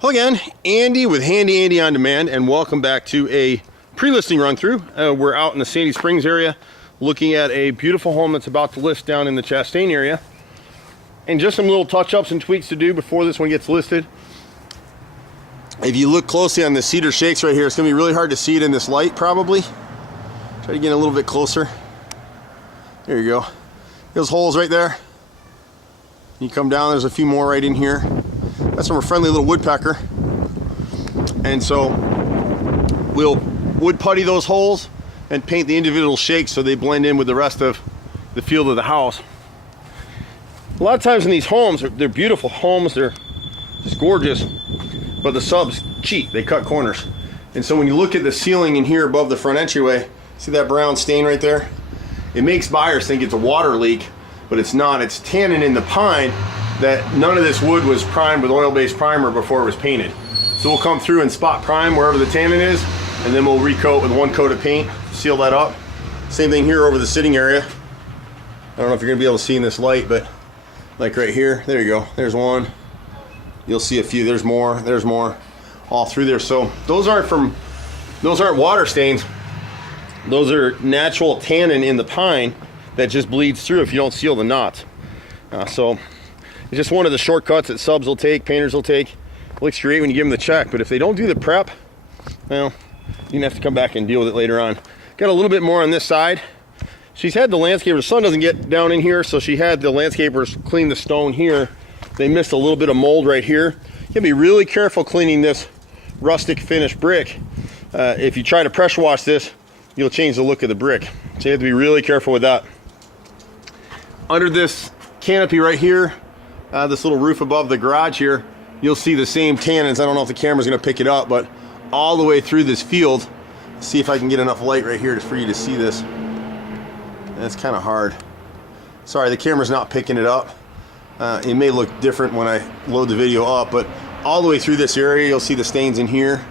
Hello again, Andy with Handy Andy On Demand, and welcome back to a pre-listing run through. We're out in the Sandy Springs area looking at a beautiful home that's about to list down in the Chastain area. And just some little touch-ups and tweaks to do before this one gets listed. If you look closely on the cedar shakes right here, it's gonna be really hard to see it in this light probably. Try to get a little bit closer. There you go. Those holes right there. You come down, there's a few more right in here. That's from a friendly little woodpecker. And so we'll wood putty those holes and paint the individual shakes so they blend in with the rest of the field of the house. A lot of times in these homes, they're beautiful homes, they're just gorgeous, but the subs cheat, they cut corners. And so when you look at the ceiling in here above the front entryway, see that brown stain right there? It makes buyers think it's a water leak, but it's not. It's tannin in the pine that none of this wood was primed with oil-based primer before it was painted. So we'll come through and spot prime wherever the tannin is, and then we'll recoat with one coat of paint, seal that up. Same thing here over the sitting area. I don't know if you're gonna be able to see in this light, but like right here, there you go, there's one. You'll see a few, there's more all through there. So those aren't water stains. Those are natural tannin in the pine that just bleeds through if you don't seal the knots. So it's just one of the shortcuts that subs will take, painters will take. It looks great when you give them the check, but if they don't do the prep, well, you're gonna have to come back and deal with it later on. Got a little bit more on this side. She's had the landscaper, the sun doesn't get down in here, so she had the landscapers clean the stone here. They missed a little bit of mold right here. You gotta be really careful cleaning this rustic finish brick. If you try to pressure wash this, you'll change the look of the brick. So you have to be really careful with that. Under this canopy right here, this little roof above the garage here, you'll see the same tannins. I don't know if the camera's gonna pick it up, but all the way through this field. See if I can get enough light right here for you to see this. That's kind of hard. Sorry, the camera's not picking it up. It may look different when I load the video up, but all the way through this area, you'll see the stains in here,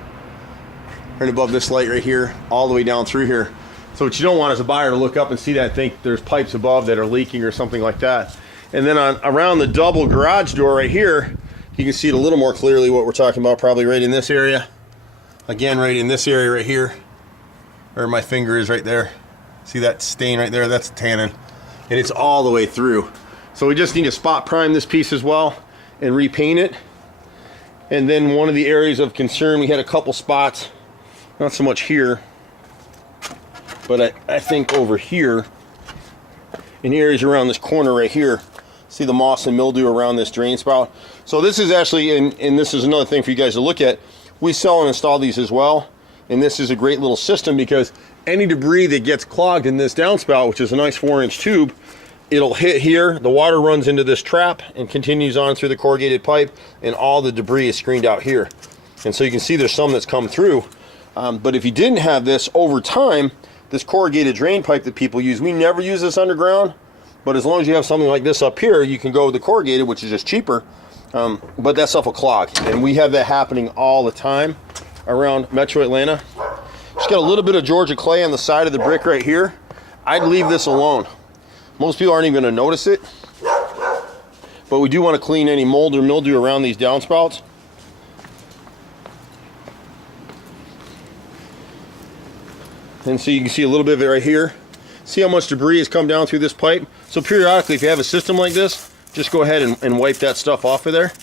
right above this light right here, all the way down through here. So what you don't want is a buyer to look up and see that and think there's pipes above that are leaking or something like that. And then around the double garage door right here, you can see it a little more clearly what we're talking about, probably right in this area. Again, right in this area right here, where my finger is right there. See that stain right there? That's tannin. And it's all the way through. So we just need to spot prime this piece as well and repaint it. And then one of the areas of concern, we had a couple spots, not so much here, but I think over here, in areas around this corner right here, see the moss and mildew around this drain spout. So this is actually, and this is another thing for you guys to look at, we sell and install these as well. And this is a great little system because any debris that gets clogged in this downspout, which is a nice 4-inch tube, it'll hit here, the water runs into this trap and continues on through the corrugated pipe, and all the debris is screened out here. And so you can see there's some that's come through. But if you didn't have this over time, this corrugated drain pipe that people use, we never use this underground, but as long as you have something like this up here, you can go with the corrugated, which is just cheaper, but that stuff will clog. And we have that happening all the time around Metro Atlanta. Just got a little bit of Georgia clay on the side of the brick right here. I'd leave this alone. Most people aren't even gonna notice it, but we do wanna clean any mold or mildew around these downspouts. And so you can see a little bit of it right here. See how much debris has come down through this pipe? So periodically, if you have a system like this, just go ahead and wipe that stuff off of there.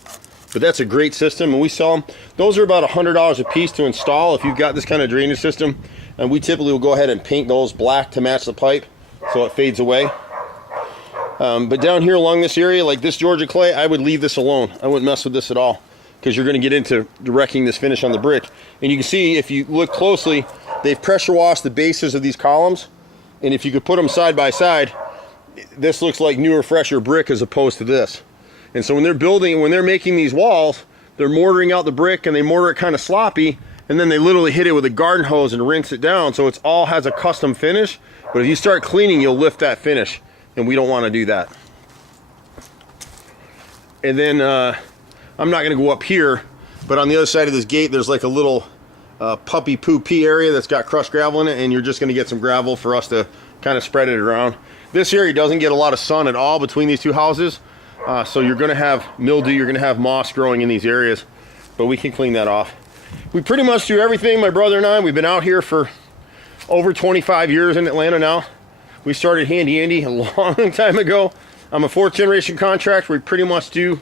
But that's a great system, and we sell them. Those are about $100 a piece to install if you've got this kind of drainage system. And we typically will go ahead and paint those black to match the pipe so it fades away. But down here along this area, like this Georgia clay, I would leave this alone. I wouldn't mess with this at all because you're gonna get into wrecking this finish on the brick. And you can see, if you look closely, they've pressure washed the bases of these columns. And if you could put them side by side, this looks like newer, fresher brick as opposed to this. And so when they're making these walls, they're mortaring out the brick and they mortar it kind of sloppy, and then they literally hit it with a garden hose and rinse it down. So it's all has a custom finish. But if you start cleaning, you'll lift that finish, and we don't want to do that. And then I'm not gonna go up here, but on the other side of this gate, there's like a little puppy poo pee area that's got crushed gravel in it, and you're just gonna get some gravel for us to kind of spread it around. This area doesn't get a lot of sun at all between these two houses. So you're gonna have mildew, you're gonna have moss growing in these areas. but we can clean that off. We pretty much do everything, my brother and I. We've been out here for over 25 years in Atlanta now. We started Handy Andy a long time ago. I'm a 4th generation contractor. We pretty much do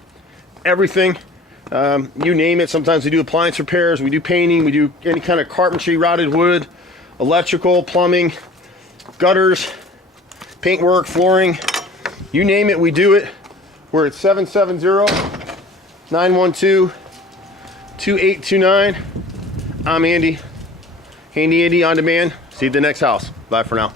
everything. You name it. Sometimes we do appliance repairs, we do painting, we do any kind of carpentry, rotted wood, electrical, plumbing, gutters, paintwork, flooring, you name it, we do it. We're at 770-912-2829. I'm Andy, Handy Andy On Demand. See you at the next house. Bye for now.